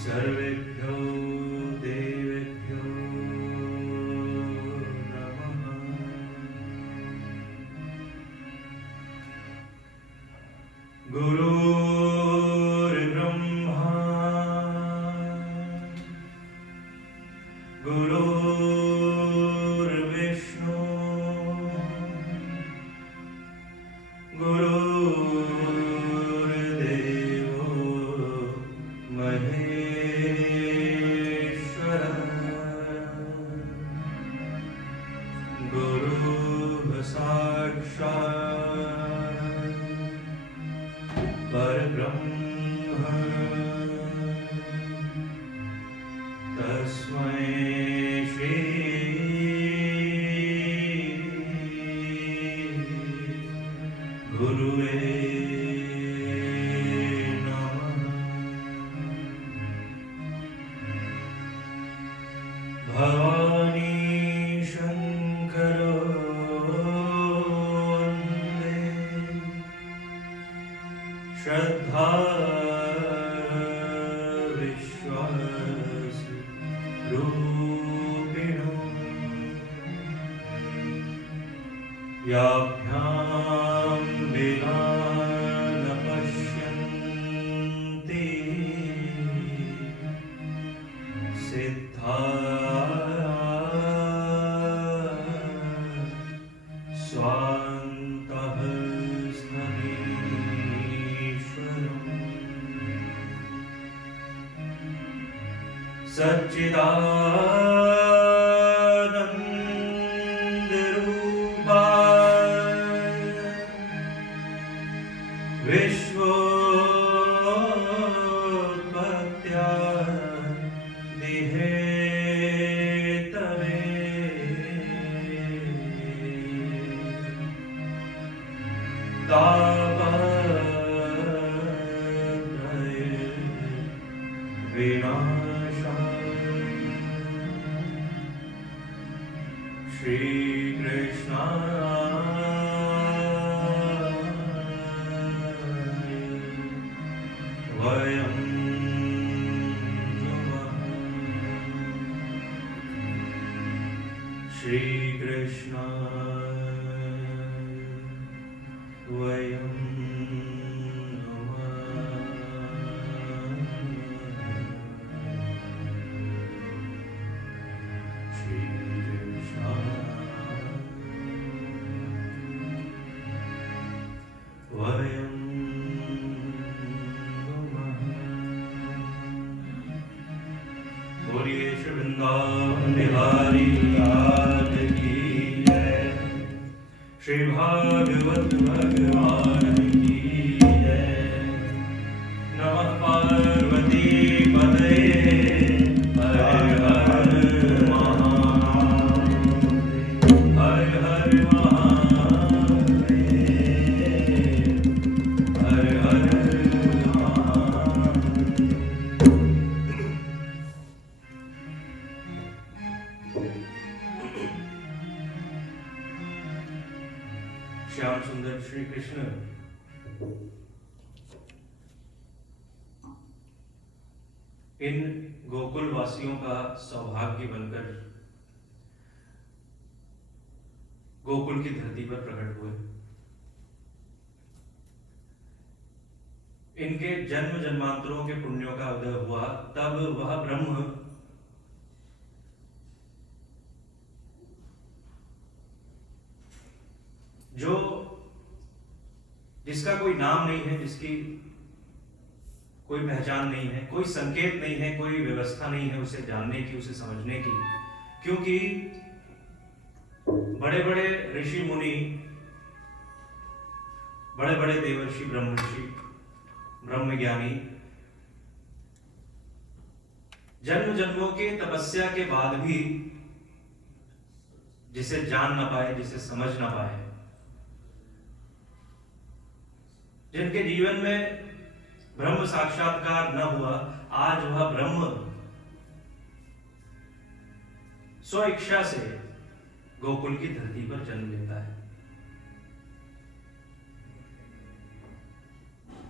सर्वेभ्यो देवेभ्यो नमः। गुरुर्ब्रह्मा गुरुर्विष्णु गुरुर्देवो महेश्वरः गुरुः साक्षात् परब्रह्म तस्मै श्री गुरुवे नमः। भवानी शंकरो वन्दे श्रद्धा विश्वास रूपिणो याभ्यां विना न पश्यन्ति सिद्धाः स्वान्तः स्थमीश्वरम् सच्चिदानन्दरूपाय विश्वोत्पत्त्यादिहेतवे तापत्रय विनाशाय श्रीकृष्णाय वयं नमः। श्रीकृष्णाय वयं वयं बोलिए श्री वृंदावन बिहारी लाल की जय। श्री भागवत भगवान की जय। नमः पार्वती पतये हर हर महादेव हर हर महादेव हर हर श्याम सुंदर श्री कृष्ण इन गोकुल वासियों का सौभाग्य बनकर गोकुल की धरती पर प्रकट हुए। इनके जन्म जन्मांतरों के पुण्यों का उदय हुआ, तब वह ब्रह्म जो जिसका कोई नाम नहीं है, जिसकी कोई पहचान नहीं है, कोई संकेत नहीं है, कोई व्यवस्था नहीं है उसे जानने की, उसे समझने की, क्योंकि बड़े बड़े ऋषि मुनि बड़े बड़े देवर्षि, ब्रह्मर्षि, ब्रह्मज्ञानी जन्म जन्मों की तपस्या के बाद भी जिसे जान ना पाए, जिसे समझ ना पाए, जिनके जीवन में ब्रह्म साक्षात्कार न हुआ, आज वह ब्रह्म स्व इच्छा से गोकुल की धरती पर जन्म लेता है।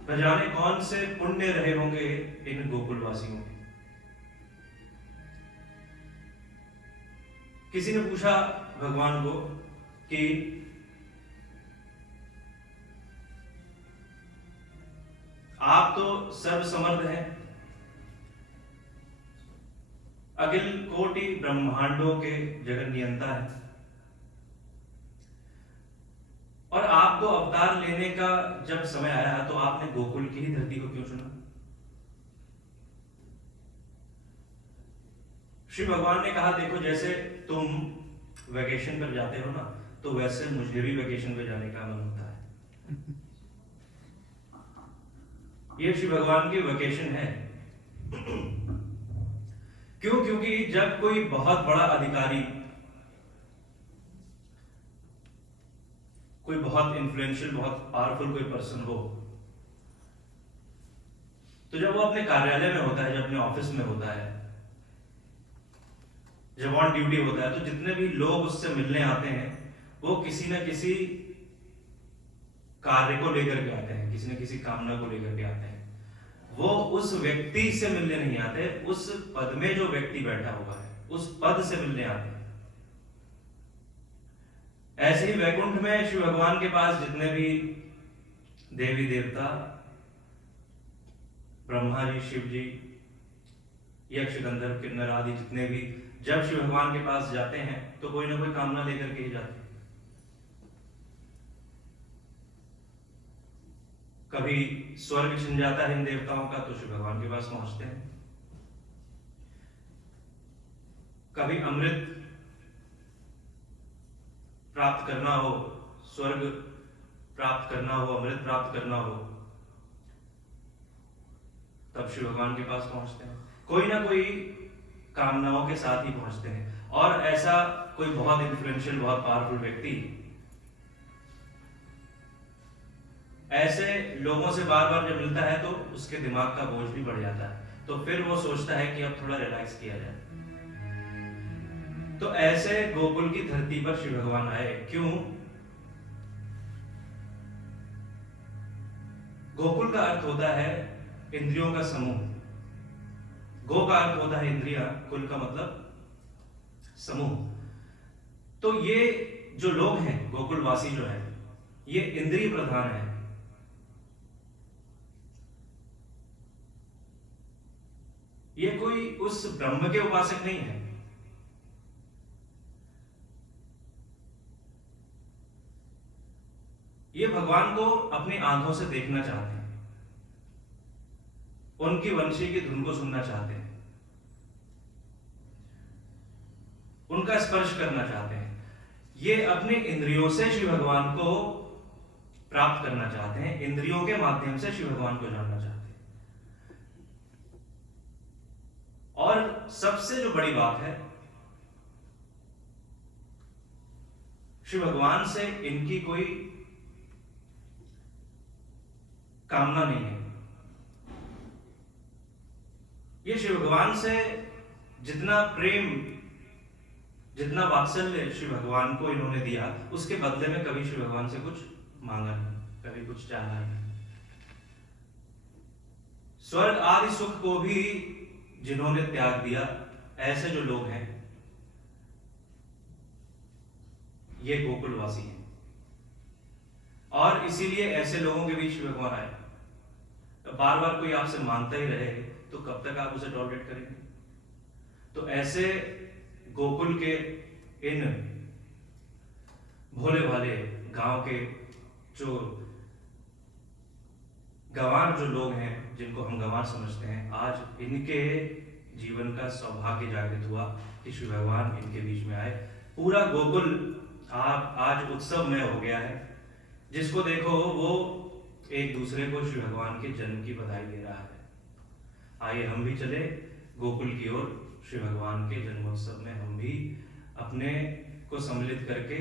न जाने कौन से पुण्य रहे होंगे इन गोकुलवासियों के। किसी ने पूछा भगवान को कि आप तो सर्वसमर्थ हैं, अखिल कोटि ब्रह्मांडों के जगत नियंता है, और आपको अवतार लेने का जब समय आया तो आपने गोकुल की ही धरती को क्यों चुना? श्री भगवान ने कहा, देखो जैसे तुम वेकेशन पर जाते हो ना, तो वैसे मुझे भी वेकेशन पे जाने का मन होता है। ये श्री भगवान की वेकेशन है। क्यों? क्योंकि जब कोई बहुत बड़ा अधिकारी, कोई बहुत इन्फ्लुएंशियल, बहुत पावरफुल कोई पर्सन हो, तो जब वो अपने कार्यालय में होता है, जब अपने ऑफिस में होता है, जब ऑन ड्यूटी होता है, तो जितने भी लोग उससे मिलने आते हैं वो किसी न किसी कार्य को लेकर के आते हैं, किसी न किसी कामना को लेकर के आते हैं। वो उस व्यक्ति से मिलने नहीं आते, उस पद में जो व्यक्ति बैठा हुआ है उस पद से मिलने आते हैं। ऐसे ही वैकुंठ में शिव भगवान के पास जितने भी देवी देवता, ब्रह्मा जी, शिव जी, यक्ष, गंधर्व, किन्नर आदि जितने भी जब शिव भगवान के पास जाते हैं तो कोई ना कोई कामना लेकर के ही जाते हैं। कभी स्वर्ग छिन जाता है इन देवताओं का तो शिव भगवान के पास पहुंचते हैं। कभी अमृत प्राप्त करना हो, स्वर्ग प्राप्त करना हो, अमृत प्राप्त करना हो, तब शिव भगवान के पास पहुंचते हैं। कोई ना कोई कामनाओं के साथ ही पहुंचते हैं। और ऐसा कोई बहुत इन्फ्लुएंशियल, बहुत पावरफुल व्यक्ति ऐसे लोगों से बार बार जब मिलता है तो उसके दिमाग का बोझ भी बढ़ जाता है, तो फिर वो सोचता है कि अब थोड़ा रिलैक्स किया जाए। तो ऐसे गोकुल की धरती पर शिव भगवान आए। क्यों? गोकुल का अर्थ होता है इंद्रियों का समूह। गो का अर्थ होता है इंद्रिया, कुल का मतलब समूह। तो ये जो लोग हैं, गोकुलवासी जो है, ये इंद्रिय प्रधान है। ये कोई उस ब्रह्म के उपासक नहीं है। ये भगवान को अपनी आंखों से देखना चाहते हैं, उनकी वंशी की धुन को सुनना चाहते हैं, उनका स्पर्श करना चाहते हैं। ये अपने इंद्रियों से शिव भगवान को प्राप्त करना चाहते हैं, इंद्रियों के माध्यम से शिव भगवान को जानना चाहते हैं। और सबसे जो बड़ी बात है, शिव भगवान से इनकी कोई कामना नहीं है। ये शिव भगवान से जितना प्रेम, जितना वात्सल्य शिव भगवान को इन्होंने दिया, उसके बदले में कभी शिव भगवान से कुछ मांगा नहीं, कभी कुछ चाहा नहीं। स्वर्ग आदि सुख को भी जिन्होंने त्याग दिया, ऐसे जो लोग हैं ये गोकुलवासी हैं। और इसीलिए ऐसे लोगों के बीच शिव भगवान आए। बार बार कोई आपसे मांगता ही रहे तो कब तक आप उसे टॉलरेट करेंगे? तो ऐसे गोकुल के इन भोले भाले गांव के जो गंवार जो लोग हैं, जिनको हम गंवार समझते हैं, आज इनके जीवन का सौभाग्य जागृत हुआ कि श्री भगवान इनके बीच में आए। पूरा गोकुल आज उत्सव में हो गया है। जिसको देखो वो एक दूसरे को श्री भगवान के जन्म की बधाई दे रहा है। आइए हम भी चले गोकुल की ओर। श्री भगवान के जन्मोत्सव में हम भी अपने को सम्मिलित करके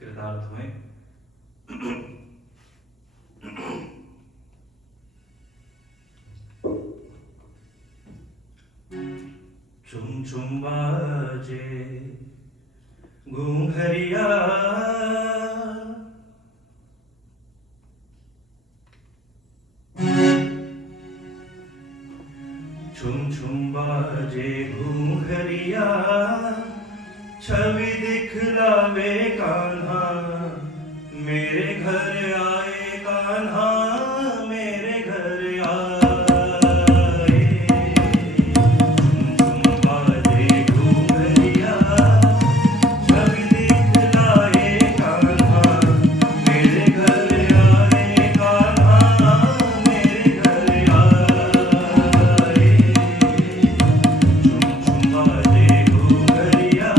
कृतार्थ हुए। छुम छुम बाजे घूंघरिया, छुम छुम बाजे घूंघरिया, छवि दिखलावे कान्हा, मेरे घर आए कान्हा, मेरे घर आए। छुम छुम बाजे घूंघरिया, छवि दिखलाए कान्हा, मेरे घर आए कान्हा, मेरे घर आए। छुम छुम बाजे घूंघरिया।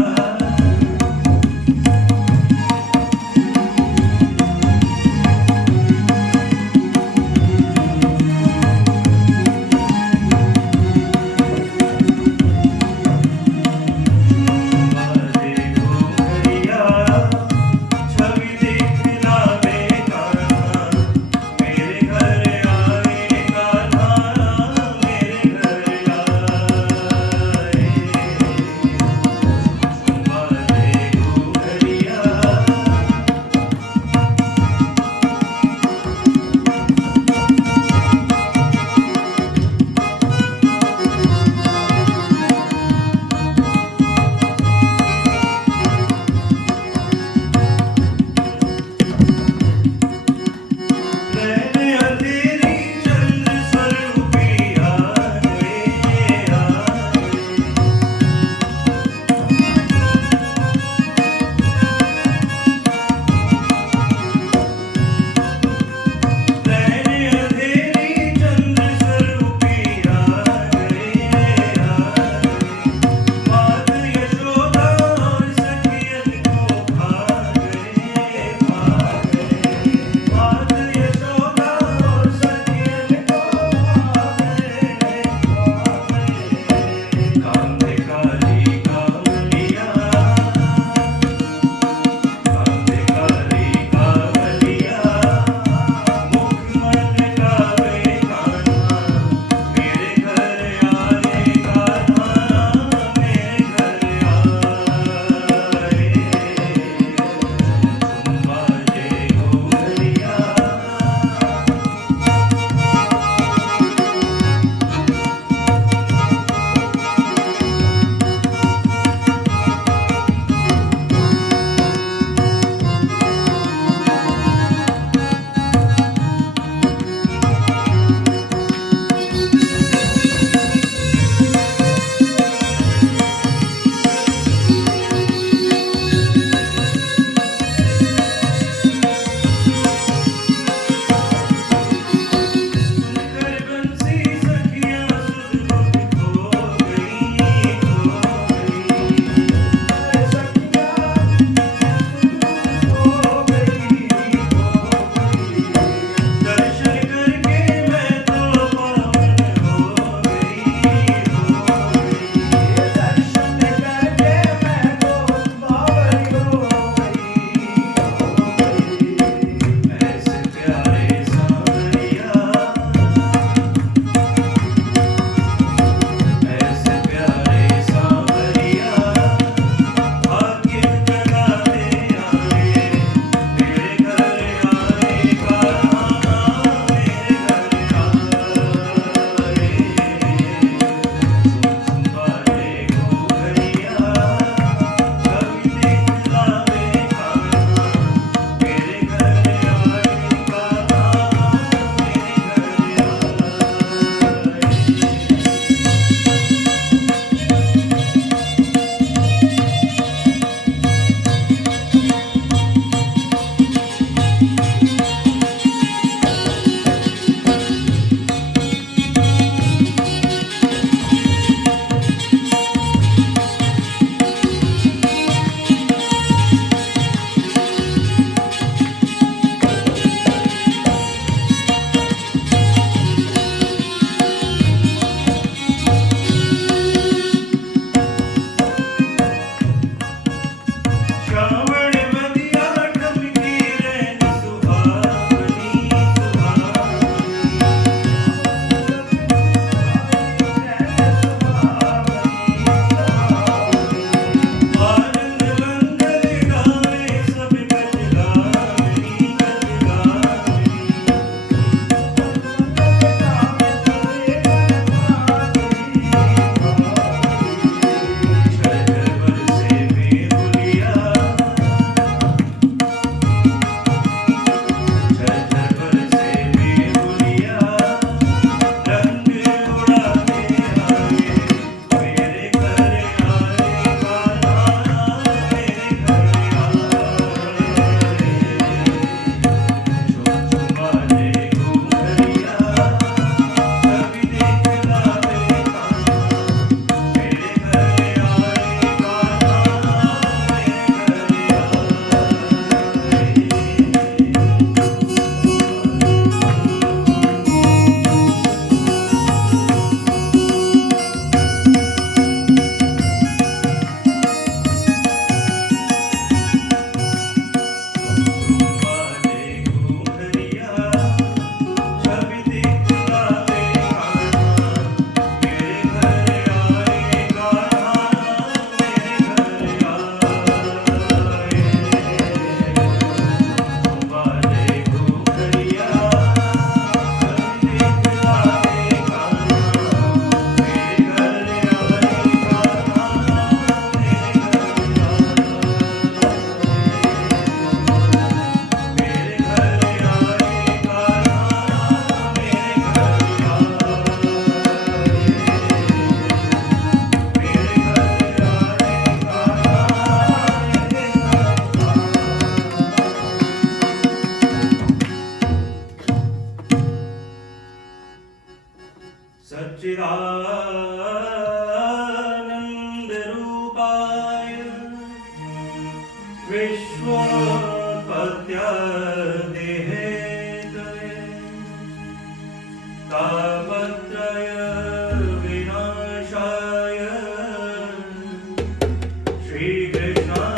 विश्वोत्पत्त्यादेहे तवे तापत्रय विनाशाय श्रीकृष्णाय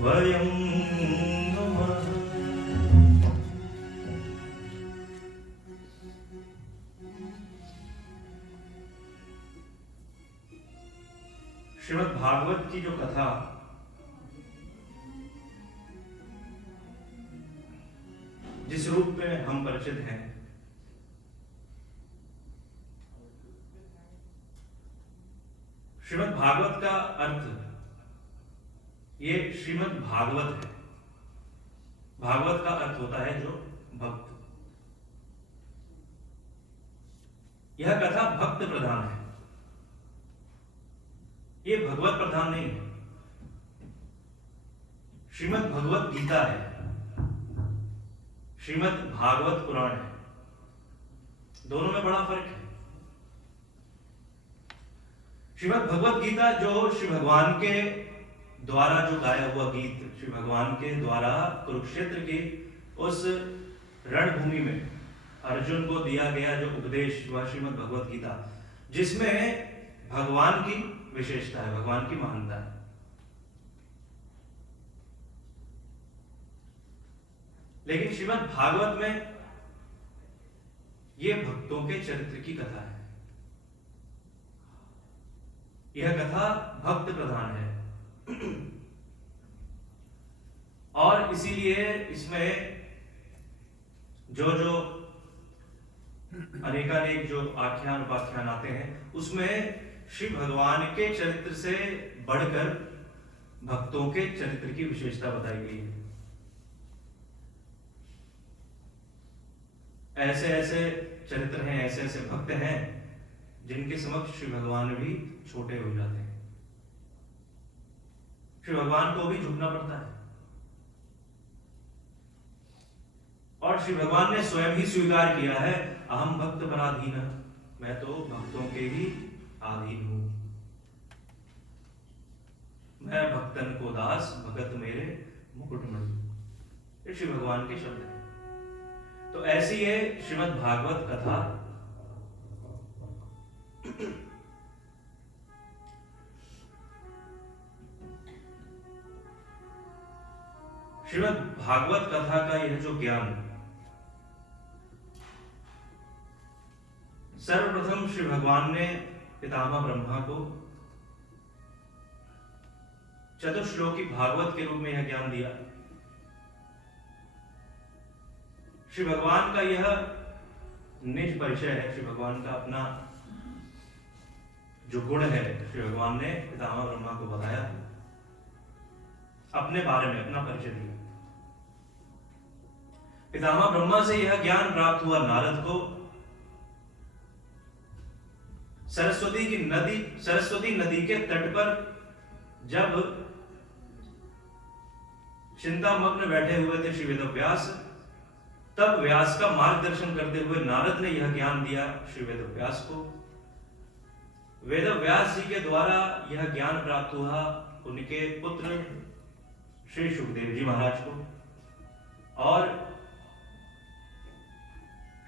वयं नमः। श्रीमद् भागवत की जो कथा जिस रूप में हम परिचित हैं, श्रीमद् भागवत का अर्थ, ये श्रीमद् भागवत है। भागवत का अर्थ होता है जो भक्त। यह कथा भक्त प्रधान है, ये भगवत प्रधान नहीं है। श्रीमद् भगवत गीता है, श्रीमद् भागवत पुराण है, दोनों में बड़ा फर्क है। श्रीमद् भगवत गीता जो श्री भगवान के द्वारा जो गाया हुआ गीत, श्री भगवान के द्वारा कुरुक्षेत्र की उस रणभूमि में अर्जुन को दिया गया जो उपदेश, वह श्रीमद् भगवत गीता, जिसमें भगवान की विशेषता है, भगवान की महानता है। लेकिन श्रीमद् भागवत में यह भक्तों के चरित्र की कथा है। यह कथा भक्त प्रधान है और इसीलिए इसमें जो जो अनेकानेक जो आख्यान उपाख्यान आते हैं, उसमें श्री भगवान के चरित्र से बढ़कर भक्तों के चरित्र की विशेषता बताई गई है। ऐसे ऐसे चरित्र हैं, ऐसे ऐसे भक्त हैं जिनके समक्ष श्री भगवान भी छोटे हो जाते हैं। श्री भगवान को भी झुकना पड़ता है और श्री भगवान ने स्वयं ही स्वीकार किया है, अहम भक्त पराधीन, मैं तो भक्तों के ही आधीन हूं। मैं भक्तन को दास, भगत मेरे मुकुटमणि। ये श्री भगवान के शब्द हैं। तो ऐसी है श्रीमद् भागवत कथा। श्रीमद् भागवत कथा का यह जो ज्ञान, सर्वप्रथम श्री भगवान ने पितामह ब्रह्मा को चतुश्लोकी भागवत के रूप में यह ज्ञान दिया। श्री भगवान का यह निज परिचय है, श्री भगवान का अपना जो गुण है, श्री भगवान ने पितामह ब्रह्मा को बताया, अपने बारे में अपना परिचय दिया। पितामह ब्रह्मा से यह ज्ञान प्राप्त हुआ नारद को। सरस्वती नदी के तट पर जब चिंतामग्न बैठे हुए थे श्री वेदव्यास, तब व्यास का मार्गदर्शन करते हुए नारद ने यह ज्ञान दिया श्री वेदव्यास को। वेदव्यास जी के द्वारा यह ज्ञान प्राप्त हुआ उनके पुत्र श्री सुखदेव जी महाराज को, और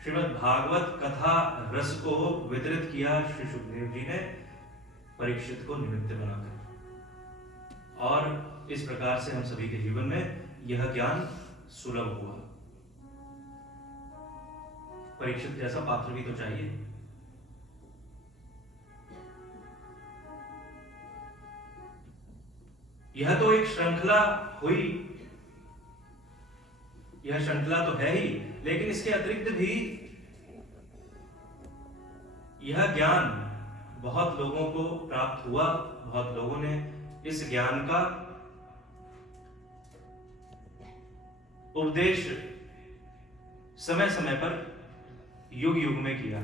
श्रीमद् भागवत कथा रस को वितरित किया श्री सुखदेव जी ने परीक्षित को निमित्त बनाकर। और इस प्रकार से हम सभी के जीवन में यह ज्ञान सुलभ हुआ। परीक्षित जैसा पात्र भी तो चाहिए। यह तो एक श्रृंखला हुई, यह श्रृंखला तो है ही, लेकिन इसके अतिरिक्त भी यह ज्ञान बहुत लोगों को प्राप्त हुआ। बहुत लोगों ने इस ज्ञान का उपदेश समय समय पर युग युग में किया।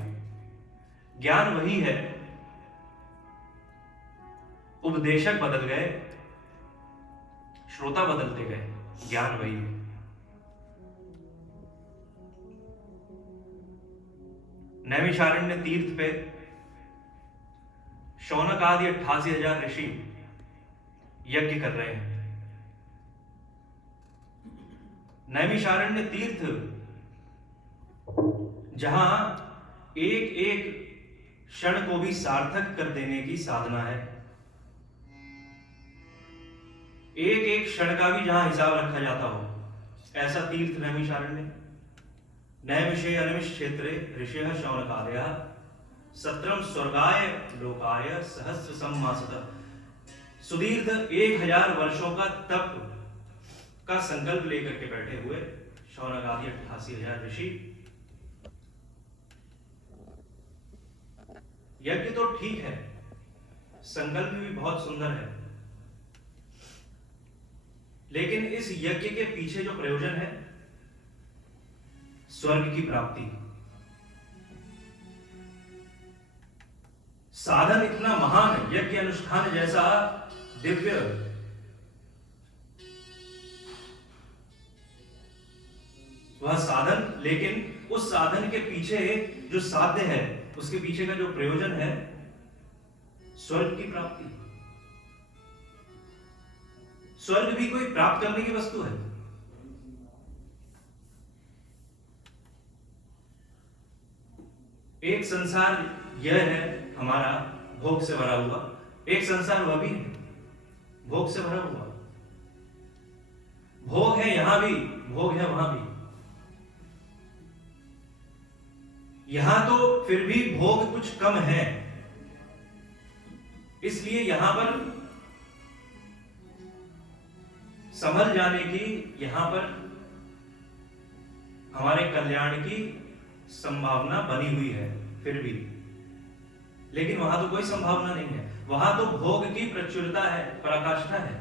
ज्ञान वही है, उपदेशक बदल गए, श्रोता बदलते गए, ज्ञान वही है। नैमिषारण्य तीर्थ पे शौनक आदि 88,000 ऋषि यज्ञ कर रहे हैं। नैमिषारण्य तीर्थ जहां एक एक क्षण को भी सार्थक कर देने की साधना है, एक एक क्षण का भी जहां हिसाब रखा जाता हो, ऐसा तीर्थ नैमिषारण्य। नैमिषे अनिमिष क्षेत्रे ऋषयः शौनकादयः सत्रम स्वर्गाय लोकाय सहस्र सम्मासतः। सुदीर्घ 1000 वर्षों का तप का संकल्प लेकर के बैठे हुए शौनक आदि 88,000 ऋषि। यज्ञ तो ठीक है, संकल्प भी बहुत सुंदर है, लेकिन इस यज्ञ के पीछे जो प्रयोजन है, स्वर्ग की प्राप्ति। साधन इतना महान, यज्ञ अनुष्ठान जैसा दिव्य, वह साधन, लेकिन उस साधन के पीछे जो साध्य है, उसके पीछे का जो प्रयोजन है, स्वर्ग की प्राप्ति। स्वर्ग भी कोई प्राप्त करने की वस्तु है। एक संसार यह है हमारा भोग से भरा हुआ, एक संसार वह भी है भोग से भरा हुआ। भोग है यहां भी, भोग है वहां भी। यहां तो फिर भी भोग कुछ कम है, इसलिए यहां पर संभल जाने की, यहां पर हमारे कल्याण की संभावना बनी हुई है फिर भी। लेकिन वहां तो कोई संभावना नहीं है, वहां तो भोग की प्रचुरता है, पराकाष्ठा है,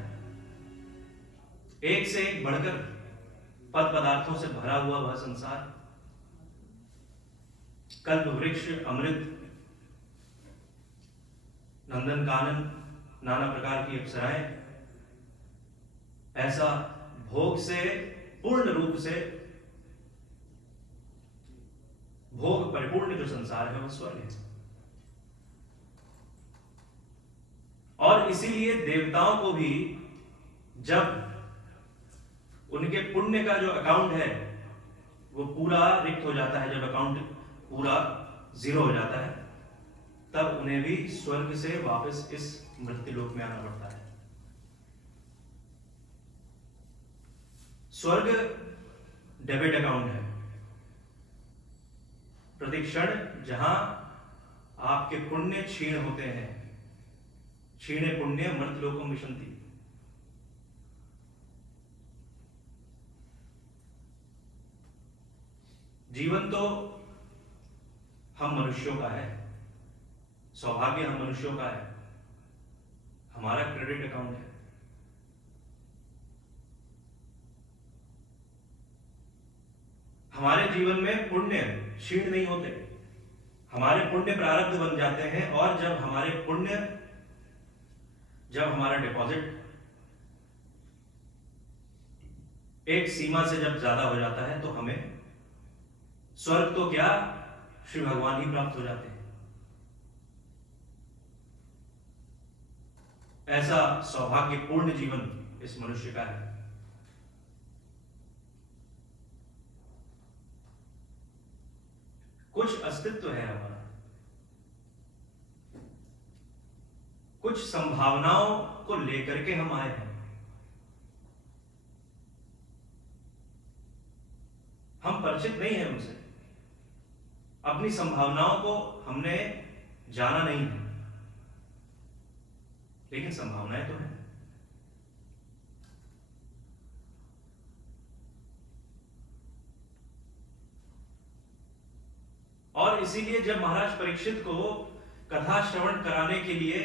एक से एक बढ़कर पद पदार्थों से भरा हुआ वह संसार। कल्प वृक्ष, अमृत, नंदन कानन, नाना प्रकार की अप्सराएं, ऐसा भोग से पूर्ण रूप से भोग परिपूर्ण जो संसार है वह स्वर्ग है। और इसीलिए देवताओं को भी जब उनके पुण्य का जो अकाउंट है वो पूरा रिक्त हो जाता है, जब अकाउंट पूरा 0 हो जाता है, तब उन्हें भी स्वर्ग से वापस इस मृत्युलोक में आना पड़ता है। स्वर्ग डेबिट अकाउंट है, प्रतिक्षण जहां आपके पुण्य क्षीण होते हैं, क्षीणे पुण्य मर्त्यलोकम विशंति। जीवन तो हम मनुष्यों का है, सौभाग्य हम मनुष्यों का है, हमारा क्रेडिट अकाउंट है। हमारे जीवन में पुण्य क्षीण नहीं होते, हमारे पुण्य प्रारब्ध बन जाते हैं, और जब हमारे पुण्य, जब हमारा डिपॉजिट एक सीमा से जब ज्यादा हो जाता है, तो हमें स्वर्ग तो क्या, श्री भगवान ही प्राप्त हो जाते हैं। ऐसा सौभाग्यपूर्ण जीवन इस मनुष्य का है। कुछ अस्तित्व है हमारा, कुछ संभावनाओं को लेकर के हम आए हैं। हम परिचित नहीं हैं उनसे, अपनी संभावनाओं को हमने जाना नहीं है, लेकिन संभावनाएं तो हैं। और इसीलिए जब महाराज परीक्षित को कथा श्रवण कराने के लिए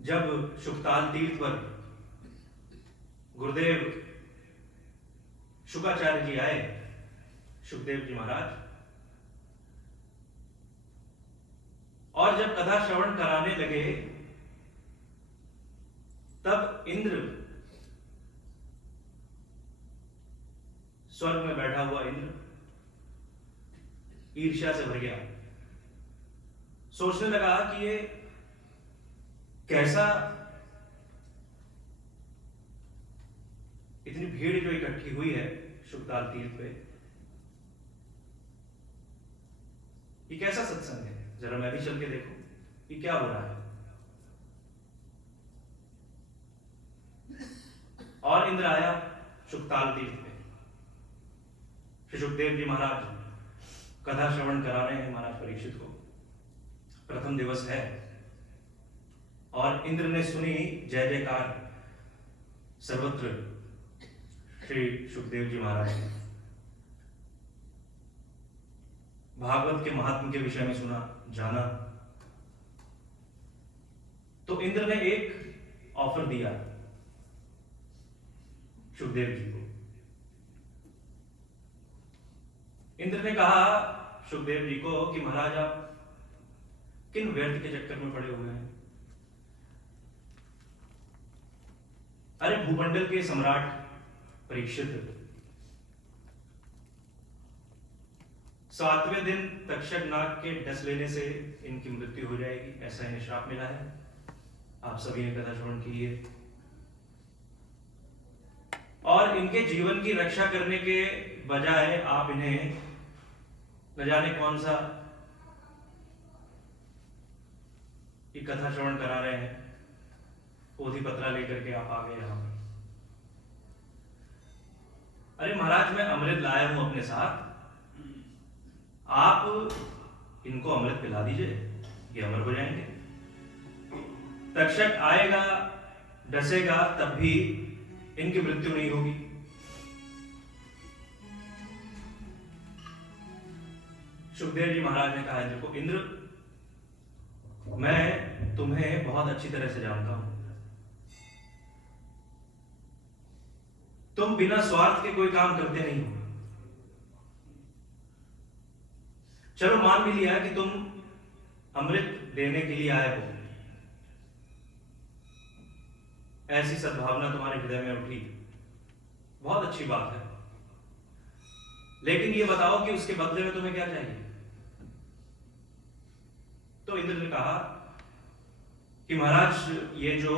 जब शुकताल तीर्थ पर गुरुदेव शुकाचार्य जी आए, सुखदेव जी महाराज, और जब कथा श्रवण कराने लगे, तब इंद्र, स्वर्ग में बैठा हुआ इंद्र ईर्ष्या से भर गया। सोचने लगा कि ये कैसा इतनी भीड़ जो इकट्ठी हुई है शुकताल तीर्थ पे, ये कैसा सत्संग है? जरा मैं भी चल के देखूं ये क्या हो रहा है। और इंद्र आया शुकताल तीर्थ पे। श्री सुखदेव जी महाराज कथा श्रवण करा रहे हैं महाराज परीक्षित को। प्रथम दिवस है और इंद्र ने सुनी जय जयकार सर्वत्र श्री सुखदेव जी महाराज ने। भागवत के महात्म के विषय में सुना जाना, तो इंद्र ने एक ऑफर दिया सुखदेव जी को। इंद्र ने कहा सुखदेव जी को कि महाराज आप किन व्यर्थ के चक्कर में पड़े हुए हैं? अरे भूमंडल के सम्राट परीक्षित 7वें दिन तक्षक नाग के डस लेने से इनकी मृत्यु हो जाएगी, ऐसा इन्हें श्राप मिला है। आप सभी ने कथा श्रवण की है। और इनके जीवन की रक्षा करने के बजाय आप इन्हें न जाने कौन सा ये कथा श्रवण करा रहे हैं। पोथी पत्रा लेकर के आप आ गए यहां पर। अरे महाराज मैं अमृत लाया हूं अपने साथ, आप इनको अमृत पिला दीजिए, ये अमर हो जाएंगे। तक्षक आएगा डसेगा तब भी इनकी मृत्यु नहीं होगी। सुखदेव जी महाराज ने कहा इंद्र को, इंद्र मैं तुम्हें बहुत अच्छी तरह से जानता हूं। तुम बिना स्वार्थ के कोई काम करते नहीं हो। चलो मान भी लिया कि तुम अमृत देने के लिए आए हो, ऐसी सद्भावना तुम्हारे हृदय में उठी, बहुत अच्छी बात है। लेकिन ये बताओ कि उसके बदले में तुम्हें क्या चाहिए? तो इंद्र ने कहा कि महाराज ये जो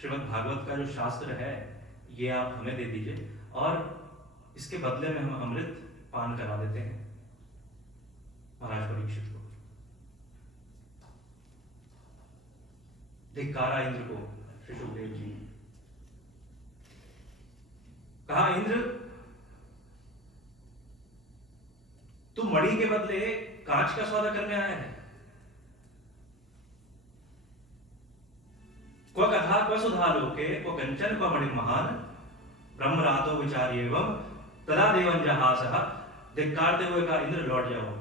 श्रीमद् भागवत का जो शास्त्र है ये आप हमें दे दीजिए और इसके बदले में हम अमृत पान करा देते हैं महाराज परीक्षित को। धिक्कारा इंद्र को श्री सुखदेव जी। कहा इंद्र तू मणि के बदले कांच का सौदा करने आया है। क्व कथा क्व सुधा लोके क्व कंचन क्व मणि महान ब्रह्मरातो विचार्येवं तदा देवं जहासः। धिक्कारते हुए कहा इंद्र लौट जाओ,